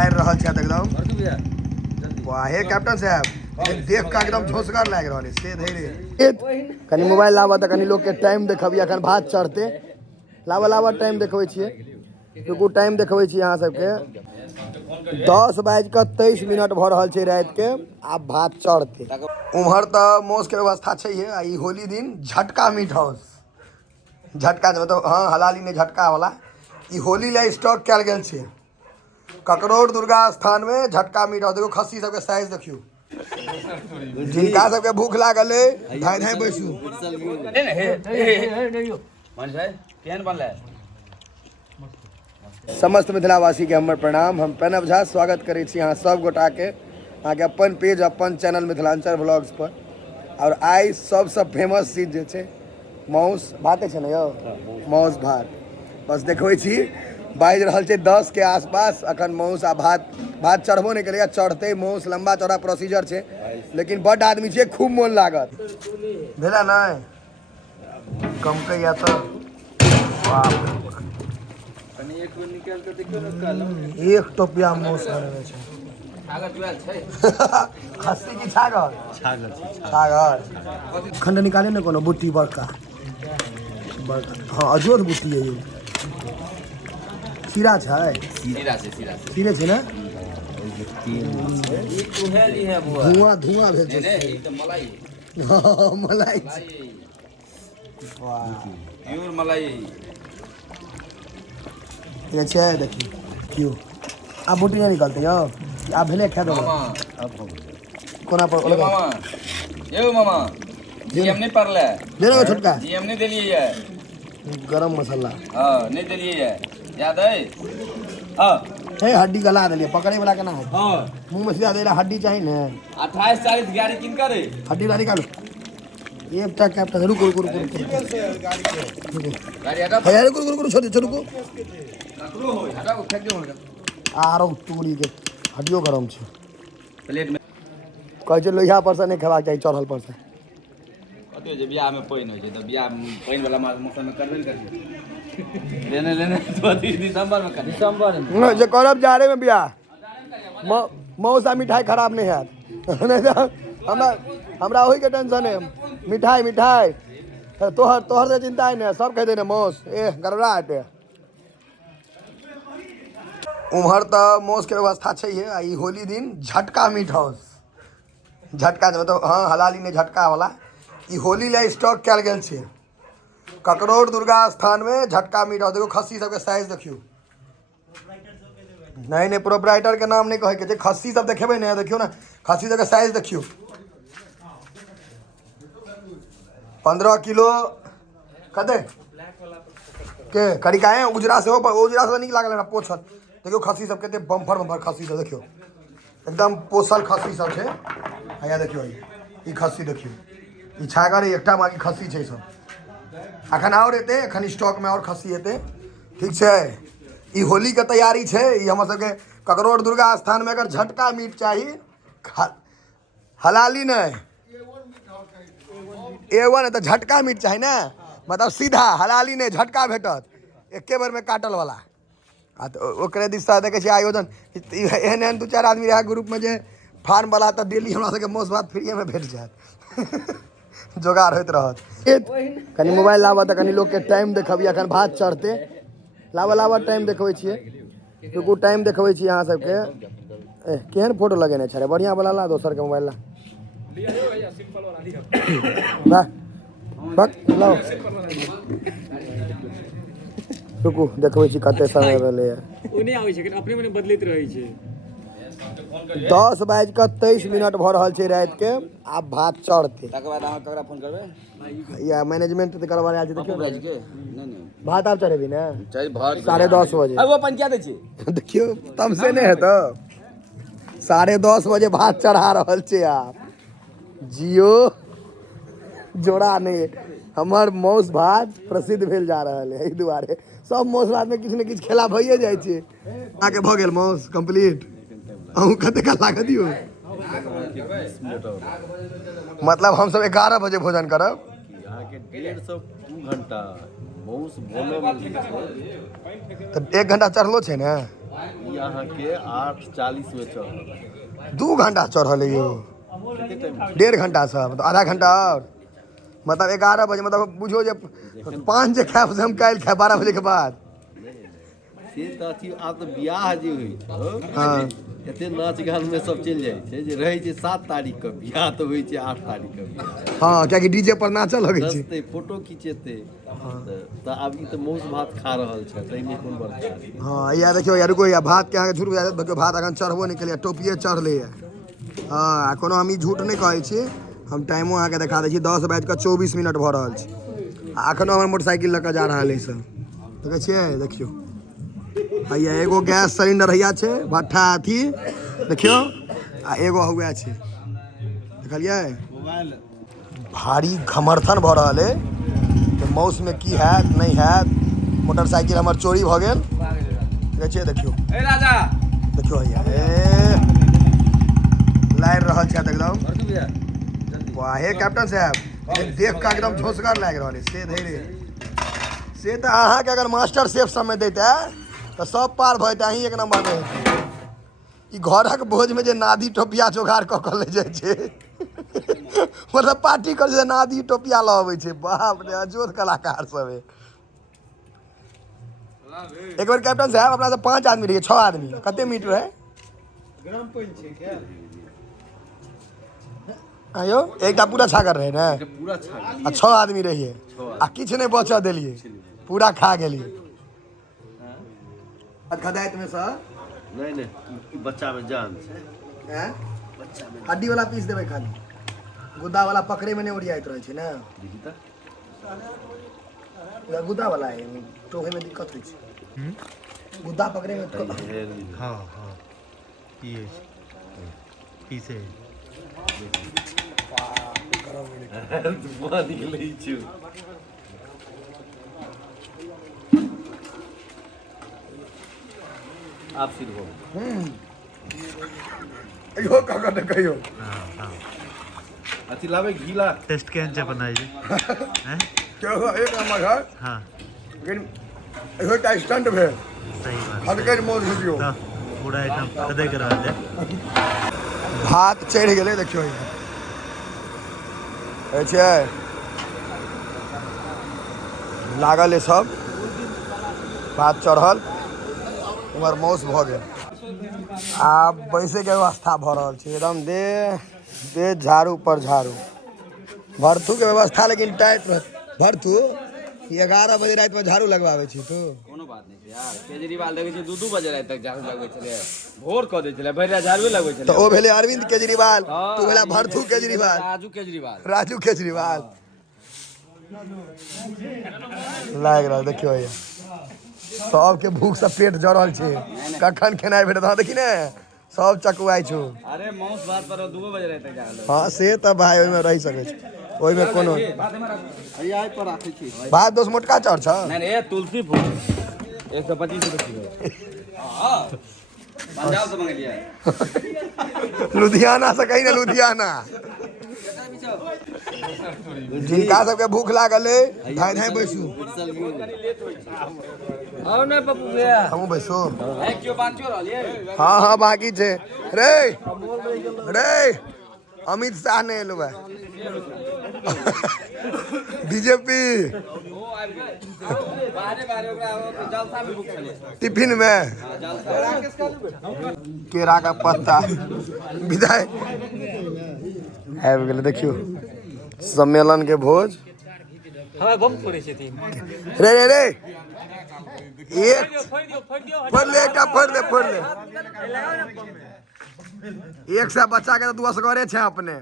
उतार रहा है एकदम वाहे कैप्टन साहब देख के एकदम झोसगर लाग रहा है से धैर्य कनी मोबाइल लावा त कनी लोग के टाइम देखबिया अखन भात चढ़ते लावा लावा टाइम देखबै छियै रुकू टाइम देखबै छी अहाँ सबके 10:23 भऽ रहल छै रात के आब भात चढ़ते उम्हर त मौस के व्यवस्था छै आ ई होली दिन झटका मीट हाउस झटका मतलब हाँ हलाली ने झटका वाला ई होली ला स्टॉक कयल गेल छै ककरोड़ दुर्गा स्थान में झटका मीट हाउस देखो खस्सी सबके साइज देखियो जिनका सबके भूख लागल है धाय धाय बैसू समस्त मिथिलावासी के हमर प्रणाम हम प्रणव झा स्वागत करै छी अहाँ सब गोटा के अहाँ के अपन पेज अपन चैनल मिथिलांचल व्लॉग्स पर और आइ सबसे फेमस चीज जे छै माउस भाते छै ने यौ माउस भात बस देखबै छी बाजि रहल छै 10 के आसपास अखन माउस आ भात चढ़बो नहीं करेगा चढ़ते माउस लंबा चौड़ा प्रोसीजर छै लेकिन बड़ आदमी छै खूब मोन लागत भेला नहीं कम के या तो एक टोपिया माउस बनेने छै खस्सी की छागर छागर खंड निकाले ने कोनो बुट्टी बड़का हाँ अजोध बुट्टी है ये सीरा छै सीरे छै ना धुआं धुआं भेल छै मलाई वाह प्योर मलाई ये छै देखिए क्यों आप बुट्टी नहीं निकालते हो आप भेले खा दो कोना पर ओले मामा ये मामा जीएम नहीं परले दे रे छोटका जीएम नहीं देलिए ये गरम मसाला हां नहीं देलिए ये याद है हां हे हड्डी गला देलिए पकड़े वाला केना है हां मुंह में सीधा देला हड्डी चाहिए ने 28 40 गाड़ी किन करे हड्डी वाली निकालो एक टक कैप्टन रुको गाड़ी हटा हे रुको छोड़ रुको ककरो हो हटा को फेंक दे आरो टुकड़ी के हड्डियो गरम छै प्लेट में कहै छै लोहिया पर से नहीं खेबाक चाहिए चढ़ल पर से कते जे बियाह में पाइन होय छै त बियाह पाइन वाला मौसम में करबे करबे लेने तो 30 दिसंबर में दिसंबर में जे करब जाड़े में बियाह मौसा मिठाई खराब नहीं है हमरा वही के टेंशन है मिठाई तोहर से चिंता है ना सब कह दे मौस गड़बड़ा हटे उम्हर त मौस के व्यवस्था छै ई होली दिन झटका मीट हाउस झटका मतलब हाँ हलाली ने झटका वाला ई होली ला स्टॉक कयल गेल छै ककरोड़ दुर्गा स्थान में झटका मीट हाउस देखो खस्सी सबके साइज देखियो नहीं प्रोपराइटर के नाम नहीं कहे के छै खस्सी सब देखेबै ने देखियो ना खस्सी सबके साइज देखियो 15 किलो कते के करिकाए उजरा से नीक लागल हमरा पोछल देखियो खस्सी सब कते बम्फर खस्सी सब देखियो एकदम पोसल खस्सी सब छै आया देखियो ई खस्सी देखियो ई छागर एकटा बाकी खस्सी छै सब अखन और एते अखन स्टॉक में और खस्सी एते ठीक छै ई होली के तैयारी छै ई हमर सबके ककरोड़ दुर्गा स्थान में अगर झटका मीट चाहिए हलाली नहीं A1 है तो झटका मीट चाहिए ना मतलब सीधा हलाली नहीं झटका भेटत एके बार में काटल वाला आ तो ओकरे दिशा देखे आयोजन एहन 2-4 आदमी रहा ग्रुप में जे फार्म वाला तो डेली हमरा सबके मौस भात फ्री में भेट जात जोगाड़ होइत रहत कनी मोबाइल लावा त कनी लोग के टाइम देखबिया अखन भात चढ़ते लावा लावा टाइम देखबै छियै रुकू टाइम देखबै छी अहाँ सबके केहन फोटो लगेने छै बढ़िया वाला ला दोसर के मोबाइल ला लाओ रुकू देखबै छी कते समय भेलै ओने आबै छै अपने मने बदलैत रहै छै 10:23 भऽ रहल छै रात के आब भात चढ़ते तकर बाद अहाँ ककरा फोन करबै या मैनेजमेंट त करवा आयल छै देखियो नहीं भात आब चढ़ेबी ने चाहे भात 10:30 बजे अब अपन क्या दै छै देखियो तब से नहीं है तो 10:30 बजे भात चढ़ा रहल छै आप जियो जोड़ा नहीं हमर मौस भात प्रसिद्ध भेल जा रहल है एहि दुआरे सब मौस भात में किछु ने किछु खेला भइए जाइ छै आके भऽ गेल मौस कंप्लीट अहूँ कते का लागत दियो मतलब हम सब 11 बजे भोजन करब यहाँ के 1.5-2 घंटा मौस बोलो में तो 1 घंटा चढ़लो छै ने यहाँ के 8:40 में चढ़ल 2 घंटा चढ़ल है यो, 1.5 घंटा से, मतलब आधा घंटा और, मतलब 11 बजे, मतलब बुझो जे 5 जे खायब से हम काल्हि खायब 12 बजे के बाद। से तऽ अथी आब तऽ बियाह जे होइ छै हाँ एते नाच गान में सब चलि जाइ छै जे रहै छै 7 तारीख के बियाह तऽ होइ छै 8 तारीख के बियाह। हाँ, कियाकि डीजे पर नाचऽ लगै छै। नचतै फोटो खिचेतै तऽ आब ई तऽ मौस भात खा रहल छै, ताहिमे कोन बड़का छै। हाँ या देखियो यार, रुको या भात के अहाँके झूठ बुझा देखियो, भात अखन चढ़बो नहीं केलिए, टोपिए चढ़ले है। हाँ, कोनो हम ई झूठ नहीं कहै छी, हम टाइमो अहाँके देखा दै छी, 10:24 भऽ रहल छै, अखनो हमर मोटरसाइकिल लऽ कऽ जा रहल है सब, देखै छियै, देखियो हैया एगो गैस सिलेंडर हैया छै, भट्ठा अथी देखियो, आ एगो हुआ छै, देखलियै। भारी घमर्थन भऽ रहल है कि मौस में की हैत नहीं हैत। मोटरसाइकिल हमर चोरी भऽ गेल, देखै छियै, देखियो ए राजा देखियो हैया लाइर रहल छै एकदम। वाह हे कैप्टन साहब, देख के एकदम झोसगर लागि रहल है से धैर्य से, तऽ अहाँके अगर मास्टर शेफ समय देते तऽ सब पार भऽ जेतै, अहीं एक नंबर रहै। ई घरक भोज में जे नादी टोपिया जोगाड़ कऽ कऽ ले जाइ छै, मतलब पार्टी कर जे नादी टोपिया लऽ अबै छै, बाप रे अजोध कलाकार सब है। एक बार कैप्टन साहब अपना सब 5 आदमी रहिए, 6 आदमी, कते मीट रहे आयो, एकटा पूरा छागर रहे ने, पूरा छाड़ आ 6 आदमी रहिए, आ किछु नहीं बचऽ देलिए, पूरा खा गेलिए। खदाइत में से नहीं ई बच्चा में जान छै। हैं, हड्डी वाला पीस देबै खाली, गुद्दा वाला पकड़े में नहीं ओरियाइत रहे छै ने, गुद्दा वाला है टोहे में दिक्कत होइ छै, गुद्दा पकड़े में। हाँ हाँ ये पीछे धुआं निकलै छै। आप सिर हो यो काका ने कहियो हाँ हाँ अथी लाबै घीला टेस्ट केहन छै बनाई हैं क्या हुआ एक नंबर है, हाँ लेकिन इहो टा स्टंट भेल, सही बात हटकर मोज वीडियो तऽ पूरा एकदम कदे के रहल है। भात चढ़ि गेलै, देखियो होइ छै लागल है सब, भात चढ़ल, उमर मौस भऽ गेल, आब बैसे के व्यवस्था भऽ रहल छै, एकदम दे झाड़ू पर झाड़ू, भरथू के व्यवस्था लेकिन टाइट रह। भरथू 11 बजे रात में झाड़ू लगवावे छी तू, कोनो बात नहीं छै यार, केजरीवाल देखै छै 2-2 बजे राति तक झाड़ू लगबै छलै, भोर कऽ दै छलै, भरि राति झाड़ू लगबै छलै। तो ओ भेले अरविंद केजरीवाल, तू भेला भरथू केजरीवाल, राजू केजरीवाल लाग रहल। देखियो ये सबके भूख से पेट जड़ल छै, कखन खेनाइ भेटत, हाँ देखी ने सब चकुआइ छौ। अरे मौस भात पर 2 बजे राति तक जागल। हाँ से तऽ भाई ओहिमे रहि सकै छै, ओहिमे कोनो हैया पर राखै छी। भात दोस्त मोटका चाउर छ, नहीं ए तुलसी फूल 125 रुपए किलो। हां पंजाब से मंगलिया है, लुधियाना से कहीं ना, लुधियाना जिनका सबके भूख लागल है धाय धाय बैसू, आओ ने पप्पू भैया हमहूँ बैसू। एक क्यों बात क्यों रहलिए। हाँ हाँ बाकी छै रे रे, अमित शाह ने एलो है बीजेपी जलसा में बुक चले टिफिन में केरा का पत्ता विदाई आबि गेलै। देखियो सम्मेलन के भोज, हवा बम फोड़े छथिन, रे रे रे एक फोड़ ले, एकटा फोड़ ले, फोड़ ले, एक से बच्चा के तो 2 असगरे छै अपने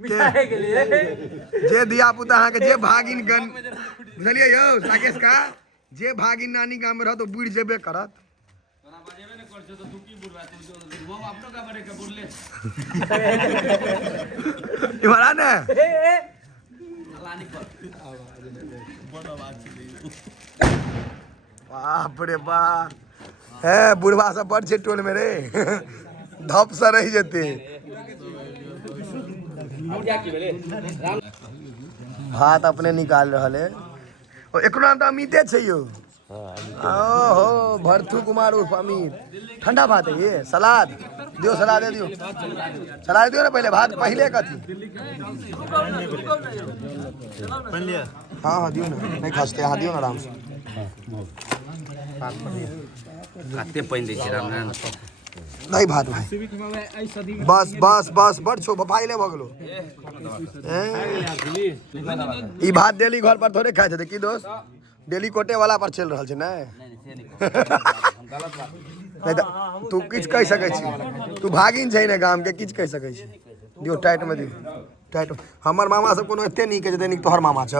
मिठाई के लिए जे धिया पुता अहाँके जे भागिन गन बुझलियै यौ राकेश का, जे भागिन नानी गाम में रह तो बुढ़ जेबे करत। इमरा ने बाप रे बाप, है बुढ़वा सब बड़ छै टोल में रे, धप से रह जेते। भात अपने निकाल रहा है, एकरो नाम तो अमिते छै यो, ओहो भरथू कुमार उर्फ अमीर ठंडा भात है ये सलाद दियो सलाद दे दियो सलाद दियो ना पहले पहले का थी हाँ हाँ दियो ना नहीं खाते हाँ दियो ना आराम से नहीं भात भाई बस बस बस बड़ छो भाई ले भगलो ई भात डेली घर पर थोड़े खाए थे की दोस्त डेली कोटे वाला पर चल रहा है ना नहीं तू किछ कह सकै छी तू भागिन छै ने गाम के किछ कह सकै छी दियो टाइट में दियो टाइट हमर मामा सब कोनो एते नीक छै नीक तोहर मामा छ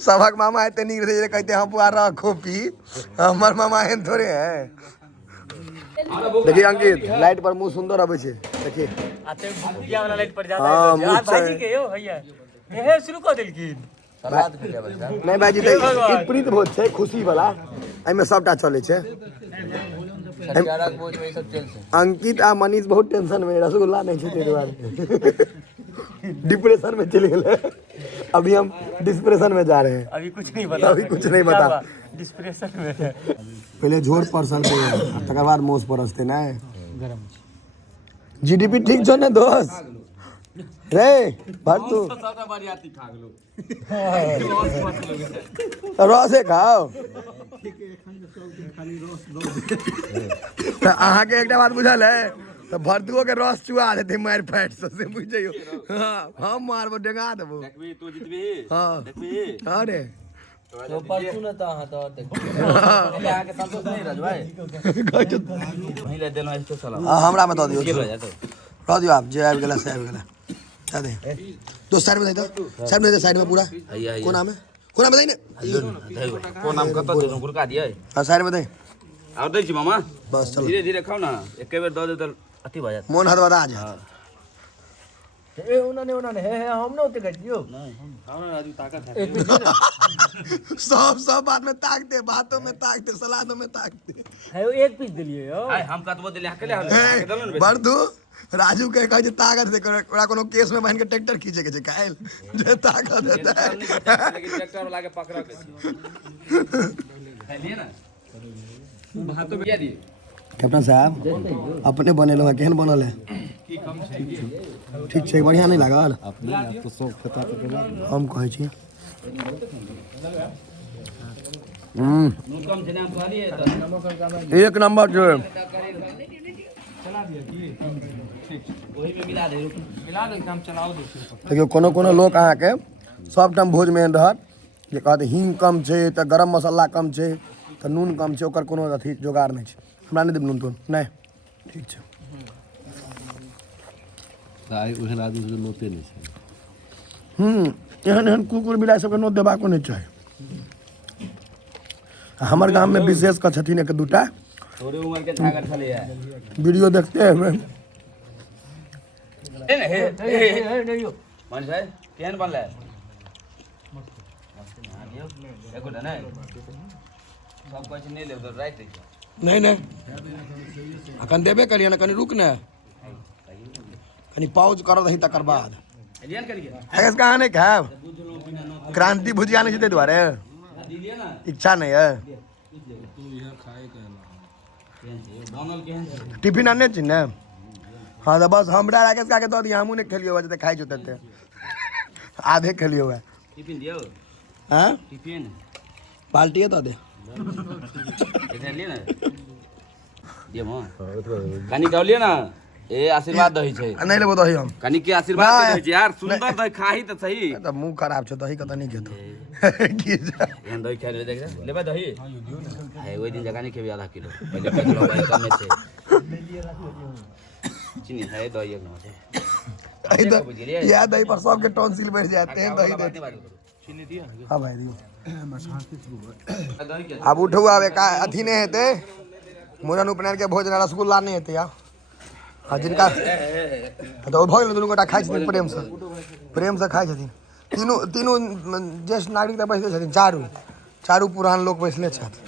सबक मामा एते नीक रहे जे कहते हम पुआर रखो पी हमर मामा एहन थोड़े है देखिए अंकित लाइट पर मुंह सुंदर आबै छै देखिए आते भुजिया वाला लाइट पर ज्यादा हाँ, है मुँह आज भाईजी के हो भैया एहे शुरू कर देलखिन नहीं भाईजी तो ई प्रीत भोज छै खुशी वाला एमे सबटा चले छै अंकित आ मनीष बहुत टेंशन में रसगुल्ला नहीं छै ते दुआरे डिप्रेशन में चले गेले अभी हम डिस्प्रेशन में जा रहे हैं अभी कुछ नहीं बता अभी कुछ नहीं बता डिस्प्रेशन में पहले झोर परसल पे तकर बाद मोस परसते ना जीडीपी ठीक छो ने दोस्त रे भरतू रसे खाओ अहाँ के एकटा बात बुझल है तो भरतुओ के रस चुआ देते मार फाइट से बुझ जाइयो हम मारबो डेंगा देबो देखबी तू जितबी हां देखबी हां रे तो परसू न तो हां तो पहले आके संतोष नहीं रज भाई पहले देनो इसको चला हमरा में दऽ दियौ रह दियौ आप जे आबि गेला से आबि गेला क्या दे दो साइड में दे दो साइड में पूरा कोना में दे ने कोन नाम कत दे गुरका दिए हां साइड में दे और दै छी मामा बस चलो धीरे धीरे खाओ ना एके बेर दऽ दे त अथी भ जात मोन हदबदा जा ए उन्होंने हे हम न होते गजियो हमरा राजू ताकत है सब बात में ताकते बातों में ताकते सलादों में ताकते है एक पीस दिलिए हो हम कतबो देले अकेले हम बर्दू राजू के कहे ताकत से ओरा कोनो केस में बहन के ट्रैक्टर खींचे के छै कायल जे ताकत देता है लेकिन ट्रैक्टर वाला के पकड़ के लिए ना भात तो बिया दिए कैप्टन साहब अपने बनेलो है केहन बनल है ठीक छै बढ़िया नहीं लागल अपने तो सब खता के हम कहै छी नून कम छै ना कहलिए त एक नंबर छै ओही में मिला दे काम चलाओ देखियो कोनो लोग अहाँ के सब टाइम भोज में रहत जे कहत हींग कम छै त गरम मसाला कम छै त नून कम छै ओकर कोनो अथी जोगाड़ नहीं छै हमरा नहीं देब नून तून नहीं ठीक छै ताई ओहन आदमी से नोते नहीं छै एहन कुकुर बिलाइ सबके नोत देबाको नहीं चाही हमर गांव में विशेष क छथिन एक दूटा थोड़े उम्र के छागर छले है वीडियो देखते हैं ए नहीं मन भाई केहन बनले एको ना सब कुछ नहीं ले उधर राइट नहीं अखन देबे करिए ना कनी रुक ना कनी पॉज कर दही तकर बाद एलियन करिए ऐस कहाँ नहीं खाब क्रांति भुजिया नहीं जीते द्वारे दिलिए ना इच्छा नहीं है डोनल केहन टिफिन आने छी ने हाँ तो बस हमरा राकेश का के दो दिया हमू ने खेलियो जते खाई जोते आधे खेलियो है टिफिन दियो हां टिफिन पार्टी तो दे इधर लिए ना दियो म कनी कहलिए ना ए आशीर्वाद दही छै नहीं लेबो दही हम कनी के आशीर्वाद दे छै यार सुंदर दही खाही त सही तो मुंह खराब छ दही का तो नहीं खेतो एहन दही खाइ ले देख लेबे दही है ओइ दिन जगह नहीं खेबे आधा किलो पहले किलो भाई कम छै चीनी है दही एक नंबर छै या दही पर सबके टॉन्सिल बढ़ जाते हैं दही दे चीनी दिया हां भाई दियो दही के अब उठू आवे का अथी नहीं हेते मुरन उपनयन के भोजन रसगुल्ला नहीं हेते या हाँ जिनका तो भोज दुनू गोटा खाइ छथिन प्रेम से खाइ छथिन तीनों ज्येष्ठ नागरिक बैसले छथिन चारू पुरान लोग बैसले छथि